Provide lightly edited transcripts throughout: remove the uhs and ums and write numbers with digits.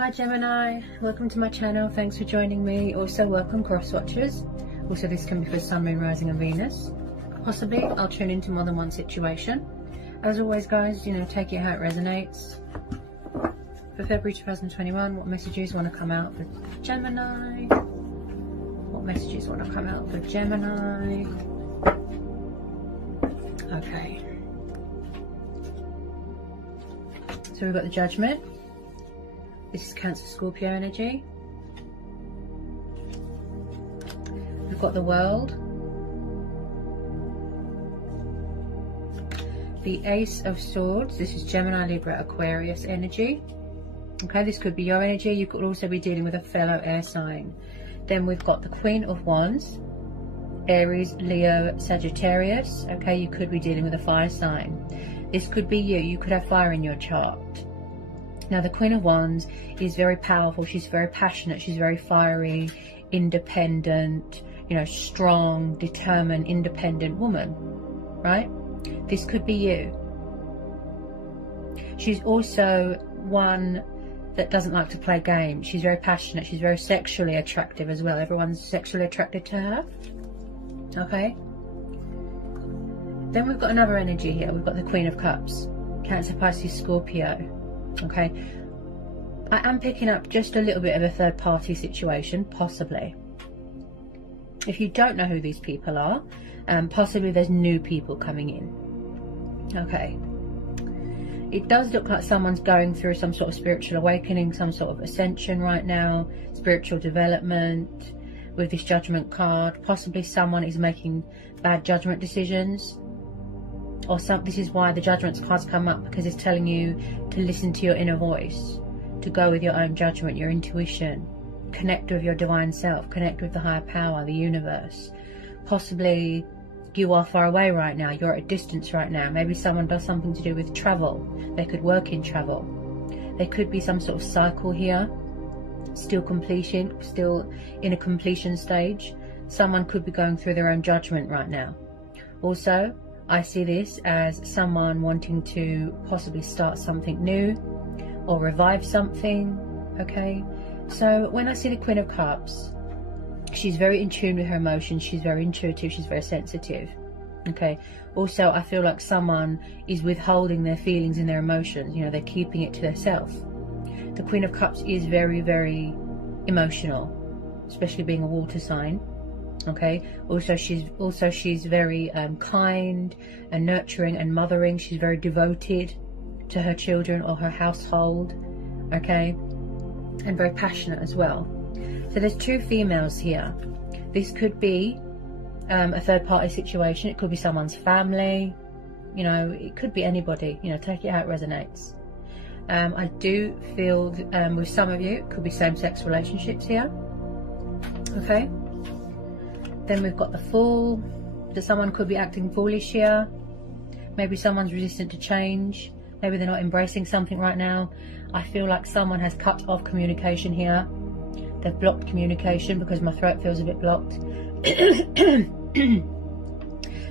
Hi Gemini, welcome to my channel. Thanks for joining me. Also welcome cross watchers. Also this can be for Sun, Moon, Rising and Venus. Possibly I'll tune into more than one situation. As always guys, take it how it resonates. For February 2021, what messages want to come out for Gemini? What messages want to come out for Gemini? Okay. So we've got the Judgment. This is Cancer, Scorpio energy. We've got the World. The Ace of Swords. This is Gemini, Libra, Aquarius energy. Okay, this could be your energy. You could also be dealing with a fellow air sign. Then we've got the Queen of Wands. Aries, Leo, Sagittarius. Okay, you could be dealing with a fire sign. This could be you. You could have fire in your chart. Now the Queen of Wands is very powerful. She's very passionate. She's very fiery, independent, strong, determined, independent woman, right? This could be you. She's also one that doesn't like to play games. She's very passionate. She's very sexually attractive as well. Everyone's sexually attracted to her. Okay. Then we've got another energy here. We've got the Queen of Cups. Cancer, Pisces, Scorpio. Okay, I am picking up just a little bit of a third party situation, possibly. If you don't know who these people are, possibly there's new people coming in. Okay, it does look like someone's going through some sort of spiritual awakening, some sort of ascension right now, spiritual development with this Judgment card. Possibly someone is making bad judgment decisions. Or this is why the Judgment cards come up, because it's telling you to listen to your inner voice, to go with your own judgment, your intuition, connect with your divine self, connect with the higher power, the universe. Possibly you are far away right now, you're at a distance right now. Maybe someone does something to do with travel. They could work in travel. There could be some sort of cycle here, still in a completion stage. Someone could be going through their own judgment right now. Also, I see this as someone wanting to possibly start something new or revive something, okay? So when I see the Queen of Cups, she's very in tune with her emotions, she's very intuitive, she's very sensitive, okay? Also, I feel like someone is withholding their feelings and their emotions, they're keeping it to themselves. The Queen of Cups is very, very emotional, especially being a water sign. Okay, also she's very kind and nurturing and mothering. She's very devoted to her children or her household, okay, and very passionate as well. So there's two females here. This could be a third party situation. It could be someone's family, it could be anybody. Take it how it resonates. I do feel with some of you it could be same-sex relationships here. Okay. Then we've got the Fool. So someone could be acting foolish here. Maybe someone's resistant to change. Maybe they're not embracing something right now. I feel like someone has cut off communication here. They've blocked communication because my throat feels a bit blocked.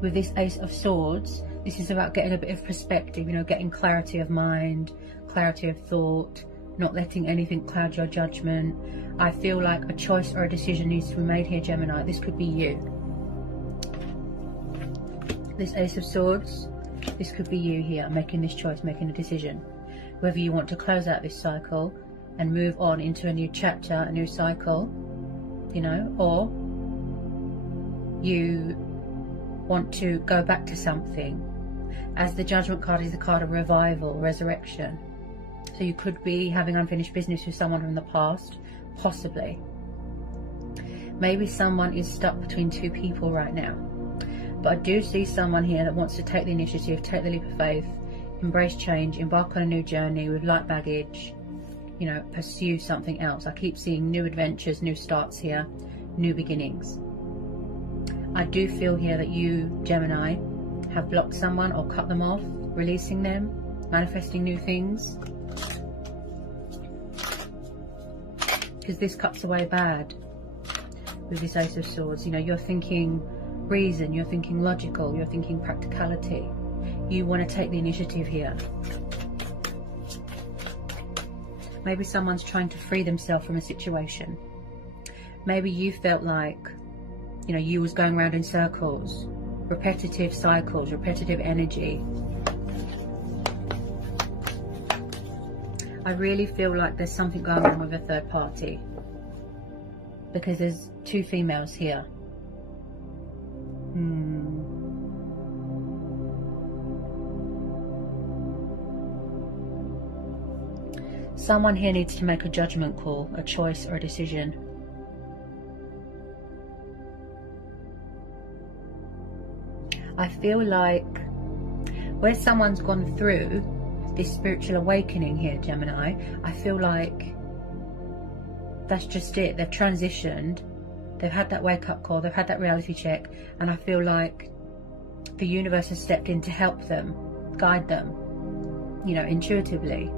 With this Ace of Swords, this is about getting a bit of perspective, getting clarity of mind, clarity of thought, not letting anything cloud your judgment. I feel like a choice or a decision needs to be made here, Gemini. This could be you. This Ace of Swords, this could be you here, making this choice, making a decision. Whether you want to close out this cycle and move on into a new chapter, a new cycle, or you want to go back to something. As the Judgment card is the card of revival, resurrection. So you could be having unfinished business with someone from the past, possibly. Maybe someone is stuck between two people right now. But I do see someone here that wants to take the initiative, take the leap of faith, embrace change, embark on a new journey with light baggage, pursue something else. I keep seeing new adventures, new starts here, new beginnings. I do feel here that you, Gemini, have blocked someone or cut them off, releasing them, manifesting new things. Because this cuts away bad with this Ace of Swords. You're thinking reason, you're thinking logical, you're thinking practicality. You want to take the initiative here. Maybe someone's trying to free themselves from a situation. Maybe you felt like, you know, you was going around in circles, repetitive cycles, repetitive energy. I really feel like there's something going on with a third party, because there's two females here. Someone here needs to make a judgment call, a choice or a decision. I feel like where someone's gone through this spiritual awakening here, Gemini, I feel like that's just it. They've transitioned, they've had that wake-up call, they've had that reality check, and I feel like the universe has stepped in to help them, guide them, you know, intuitively.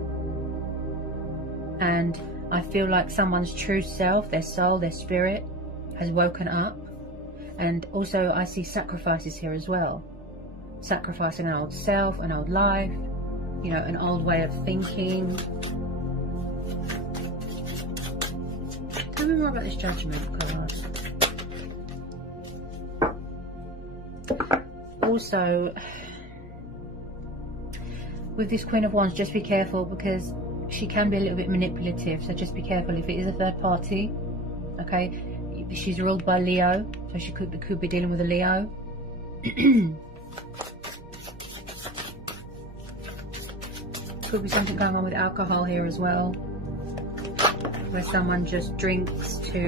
And I feel like someone's true self, their soul, their spirit has woken up. And also I see sacrifices here as well. Sacrificing an old self, an old life, you know, an old way of thinking. Tell me more about this Judgment card. Also, with this Queen of Wands, just be careful, because she can be a little bit manipulative, so just be careful if it is a third party. Okay, she's ruled by Leo, so she could be dealing with a Leo. Could be something going on with alcohol here as well, where someone just drinks to,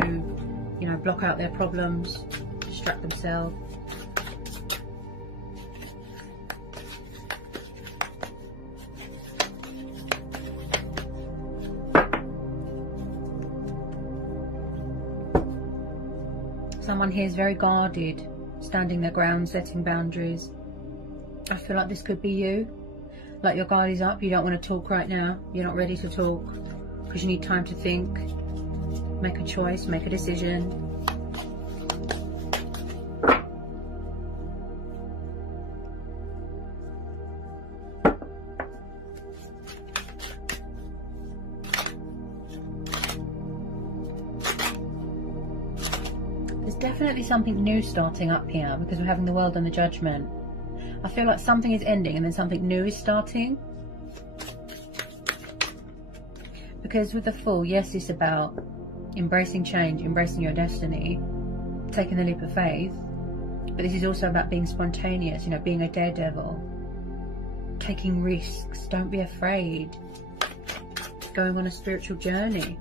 you know, block out their problems, distract themselves. Someone here is very guarded, standing their ground, setting boundaries. I feel like this could be you. Like your guard is up, you don't want to talk right now. You're not ready to talk because you need time to think, make a choice, make a decision. There's definitely something new starting up here, because we're having the World and the Judgment. I feel like something is ending and then something new is starting. Because with the Fool, yes, it's about embracing change, embracing your destiny, taking the leap of faith. But this is also about being spontaneous, you know, being a daredevil, taking risks, don't be afraid, going on a spiritual journey.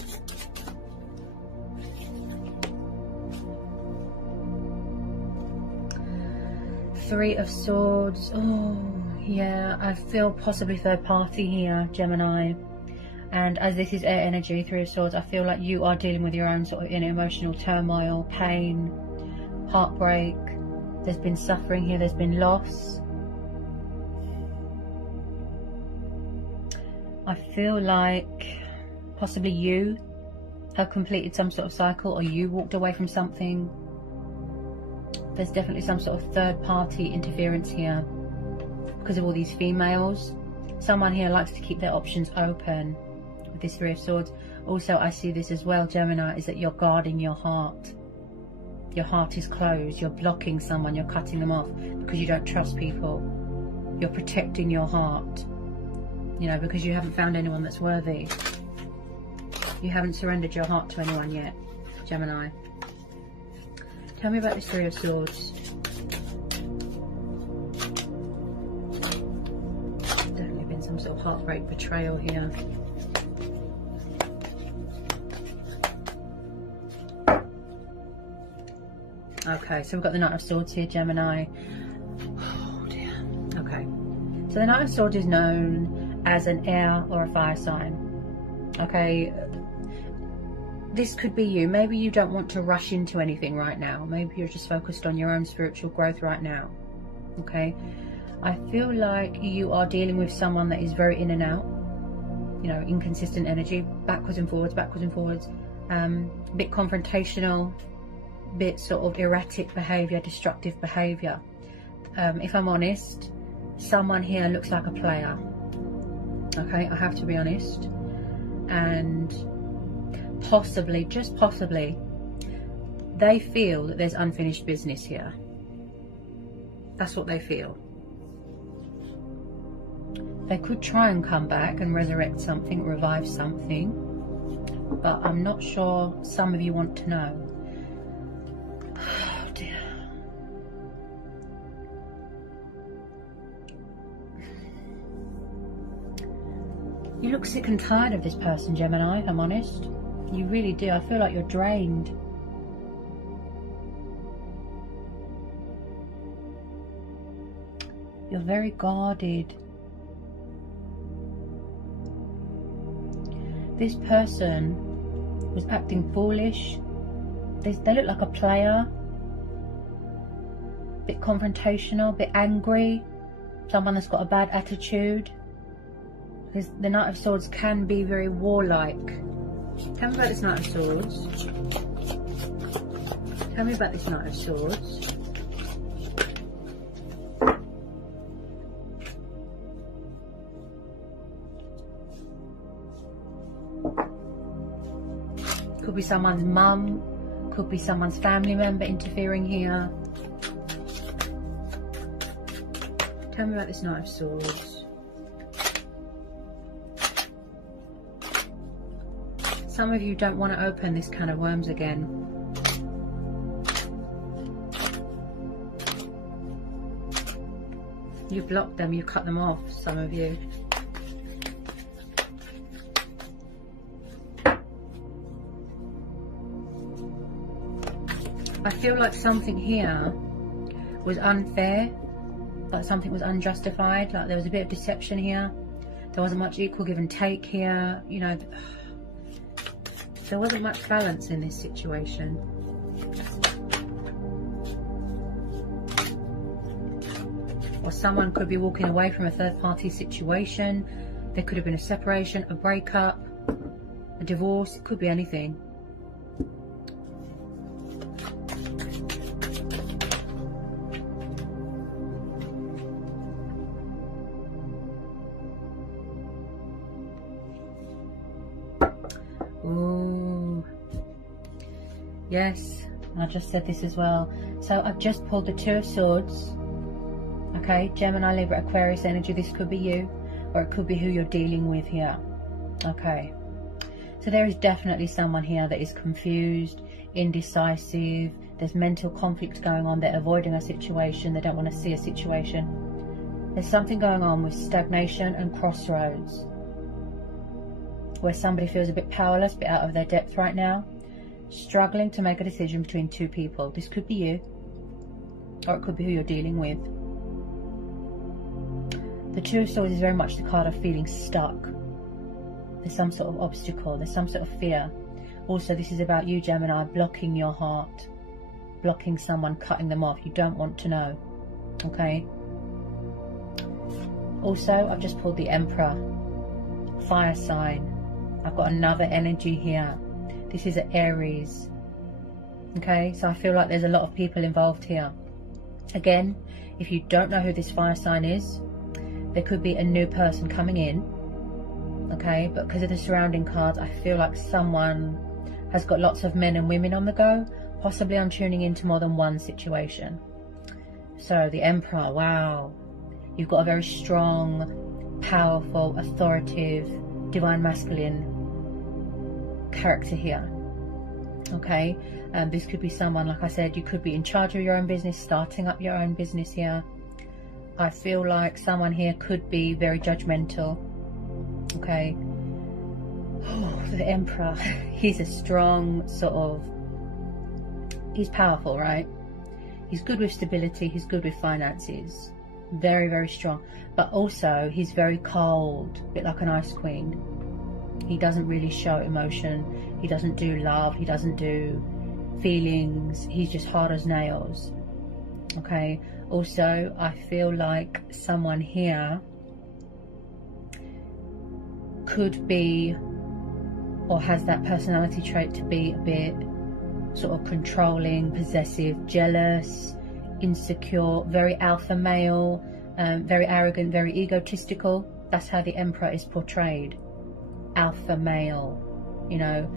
Three of Swords. Oh, yeah, I feel possibly third party here, Gemini. And as this is air energy, Three of Swords, I feel like you are dealing with your own sort of inner emotional turmoil, pain, heartbreak. There's been suffering here, there's been loss. I feel like possibly you have completed some sort of cycle, or you walked away from something. There's definitely some sort of third party interference here because of all these females. Someone here likes to keep their options open with this Three of Swords. Also, I see this as well, Gemini, is that you're guarding your heart. Your heart is closed. You're blocking someone. You're cutting them off because you don't trust people. You're protecting your heart, you know, because you haven't found anyone that's worthy. You haven't surrendered your heart to anyone yet, Gemini. Tell me about this Three of Swords. Definitely been some sort of heartbreak, betrayal here. Okay, so we've got the Knight of Swords here, Gemini. Oh dear. Okay. So the Knight of Swords is known as an air or a fire sign. Okay. This could be you. Maybe you don't want to rush into anything right now. Maybe you're just focused on your own spiritual growth right now. Okay. I feel like you are dealing with someone that is very in and out. You know, inconsistent energy, backwards and forwards, a bit confrontational, bit sort of erratic behavior, destructive behavior. If I'm honest, someone here looks like a player. Okay, I have to be honest. and possibly, just possibly, they feel that there's unfinished business here. That's what they feel. They could try and come back and resurrect something, revive something, but I'm not sure some of you want to know. Oh dear. You look sick and tired of this person, Gemini, if I'm honest. You really do. I feel like you're drained. You're very guarded. This person was acting foolish. They look like a player. A bit confrontational, a bit angry. Someone that's got a bad attitude. Because the Knight of Swords can be very warlike. Tell me about this Knight of Swords. Tell me about this Knight of Swords. Could be someone's mum, could be someone's family member interfering here. Tell me about this Knight of Swords. Some of you don't want to open this can of worms again. You've blocked them, you've cut them off, some of you. I feel like something here was unfair, like something was unjustified, like there was a bit of deception here. There wasn't much equal give and take here, you know. There wasn't much balance in this situation. Or someone could be walking away from a third-party situation. There could have been a separation, a breakup, a divorce. It could be anything. Ooh. Yes, I just said this as well. So I've just pulled the Two of Swords. Okay, Gemini, Libra, Aquarius energy. This could be you, or it could be who you're dealing with here. Okay, so there is definitely someone here that is confused, indecisive. There's mental conflict going on. They're avoiding a situation. They don't want to see a situation. There's something going on with stagnation and crossroads, where somebody feels a bit powerless, a bit out of their depth right now, struggling to make a decision between two people. This could be you, or it could be who you're dealing with. The Two of Swords is very much the card of feeling stuck. There's some sort of obstacle, there's some sort of fear. Also, this is about you, Gemini, blocking your heart, blocking someone, cutting them off. You don't want to know, okay? Also, I've just pulled the Emperor, fire sign. I've got another energy here. This is an Aries. Okay, so I feel like there's a lot of people involved here. Again, if you don't know who this fire sign is, there could be a new person coming in. Okay, but because of the surrounding cards, I feel like someone has got lots of men and women on the go. Possibly I'm tuning into more than one situation. So the Emperor, wow. You've got a very strong, powerful, authoritative, divine masculine character here. Okay, this could be someone, like I said, you could be in charge of your own business, starting up your own business here. I feel like someone here could be very judgmental. Okay, oh, the Emperor, he's a strong sort of, he's powerful, right? He's good with stability, he's good with finances, very, very strong, but also he's very cold, a bit like an ice queen. He doesn't really show emotion, he doesn't do love, he doesn't do feelings, he's just hard as nails. Okay, also I feel like someone here could be, or has that personality trait to be a bit sort of controlling, possessive, jealous, insecure, very alpha male, very arrogant, very egotistical. That's how the Emperor is portrayed. alpha male, you know.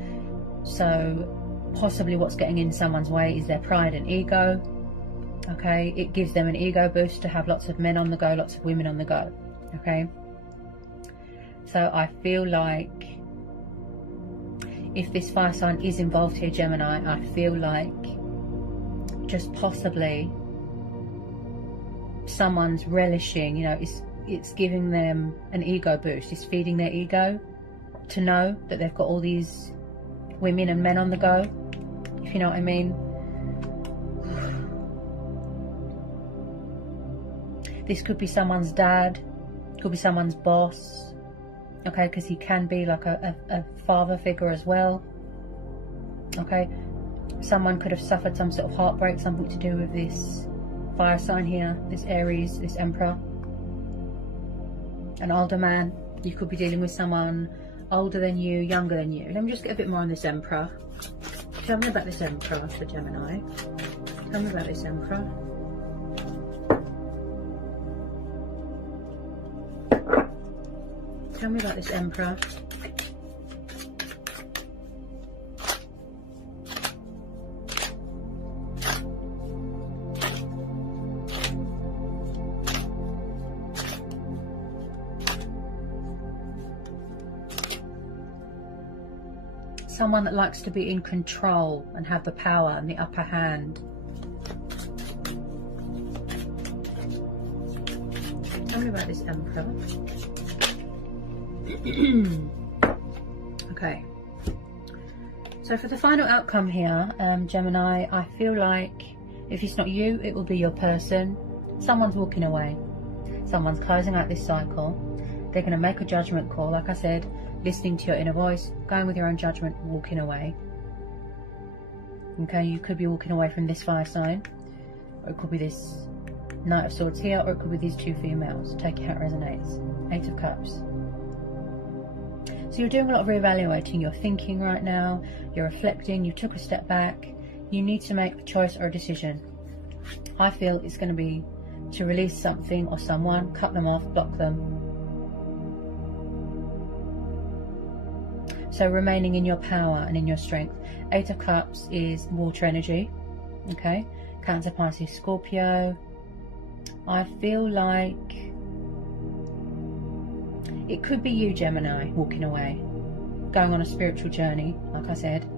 So possibly what's getting in someone's way is their pride and ego. Okay, it gives them an ego boost to have lots of men on the go, lots of women on the go. Okay, so I feel like if this fire sign is involved here, Gemini, I feel like just possibly someone's relishing, you know, it's giving them an ego boost. It's feeding their ego to know that they've got all these women and men on the go, if you know what I mean. This could be someone's dad, could be someone's boss, okay, because he can be like a father figure as well, okay. Someone could have suffered some sort of heartbreak, something to do with this fire sign here, this Aries, this Emperor. An older man, you could be dealing with someone older than you, younger than you. Let me just get a bit more on this Emperor. Tell me about this Emperor for Gemini. Tell me about this Emperor. Tell me about this Emperor. Someone that likes to be in control and have the power and the upper hand. Tell me about this Emperor. Okay, so for the final outcome here, Gemini, I feel like if it's not you, it will be your person. Someone's walking away, someone's closing out this cycle. They're going to make a judgment call, like I said, listening to your inner voice, going with your own judgment, walking away. Okay, you could be walking away from this fire sign, or it could be this Knight of Swords here, or it could be these two females. Take it how it resonates. Eight of Cups. So you're doing a lot of reevaluating. You're thinking right now, you're reflecting, you took a step back, you need to make a choice or a decision. I feel it's going to be to release something or someone, cut them off, block them. So remaining in your power and in your strength. Eight of Cups is water energy, okay? Cancer, Pisces, Scorpio. I feel like it could be you, Gemini, walking away, going on a spiritual journey, like I said.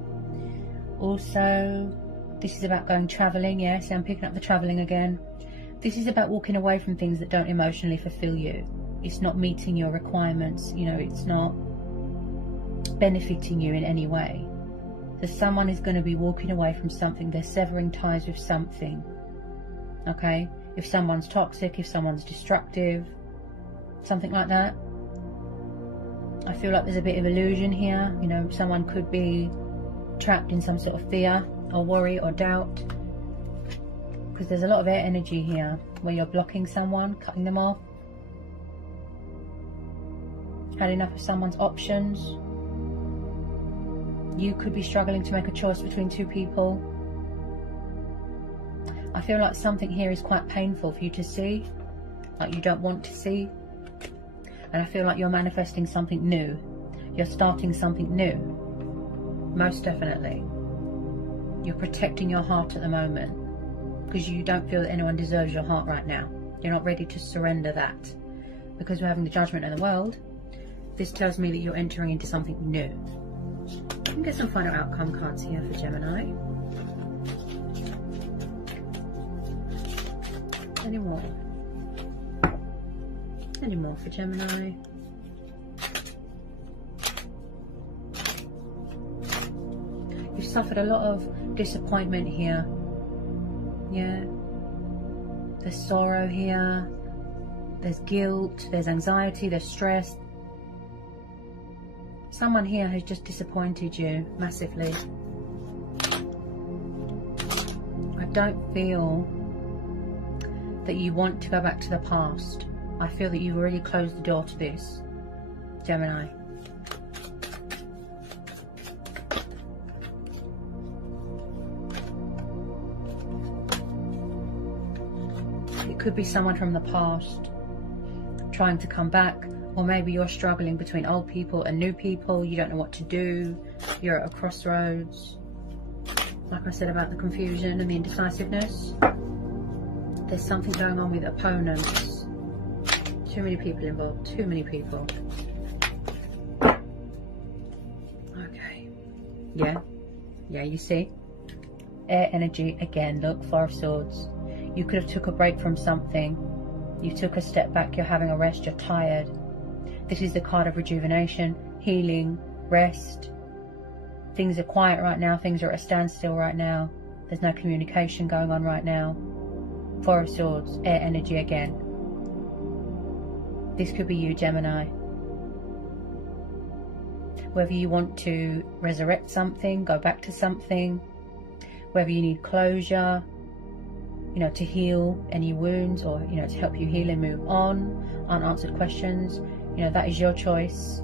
Also, this is about going travelling, yeah, so I'm picking up the travelling again. This is about walking away from things that don't emotionally fulfill you. It's not meeting your requirements, you know, it's not benefiting you in any way. So someone is going to be walking away from something, they're severing ties with something, okay? If someone's toxic, if someone's destructive, something like that. I feel like there's a bit of illusion here, you know, someone could be trapped in some sort of fear or worry or doubt, because there's a lot of air energy here where you're blocking someone, cutting them off. Had enough of someone's options. You could be struggling to make a choice between two people. I feel like something here is quite painful for you to see, like you don't want to see. And I feel like you're manifesting something new. You're starting something new. Most definitely. You're protecting your heart at the moment, because you don't feel that anyone deserves your heart right now. You're not ready to surrender that. Because we're having the judgment in the world, this tells me that you're entering into something new. I can get some final outcome cards here for Gemini. Any more? Any more for Gemini? You've suffered a lot of disappointment here. Yeah. There's sorrow here. There's guilt. There's anxiety. There's stress. Someone here has just disappointed you massively. I don't feel that you want to go back to the past. I feel that you've already closed the door to this, Gemini. It could be someone from the past trying to come back, Or maybe you're struggling between old people and new people. You don't know what to do. You're at a crossroads. Like I said about the confusion and the indecisiveness. There's something going on with opponents. Too many people involved. Too many people. Okay. Yeah. Yeah, you see? Air energy again. Look, Four of Swords. You could have took a break from something. You took a step back. You're having a rest. You're tired. This is the card of rejuvenation, healing, rest. Things are quiet right now. Things are at a standstill right now. There's no communication going on right now. Four of Swords, air energy again. This could be you, Gemini. Whether you want to resurrect something, go back to something, whether you need closure, you know, to heal any wounds, or, you know, to help you heal and move on, unanswered questions. You know, that is your choice.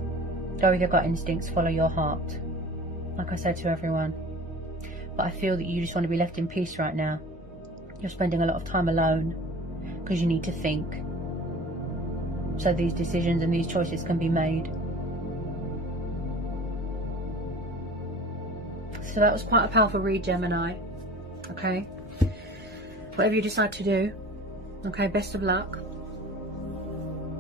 Go with your gut instincts, follow your heart. Like I said to everyone. But I feel that you just want to be left in peace right now. You're spending a lot of time alone because you need to think. So these decisions and these choices can be made. So that was quite a powerful read, Gemini. Okay. Whatever you decide to do, okay, best of luck.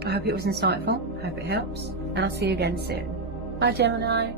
I hope it was insightful. I hope it helps. And I'll see you again soon. Bye, Gemini.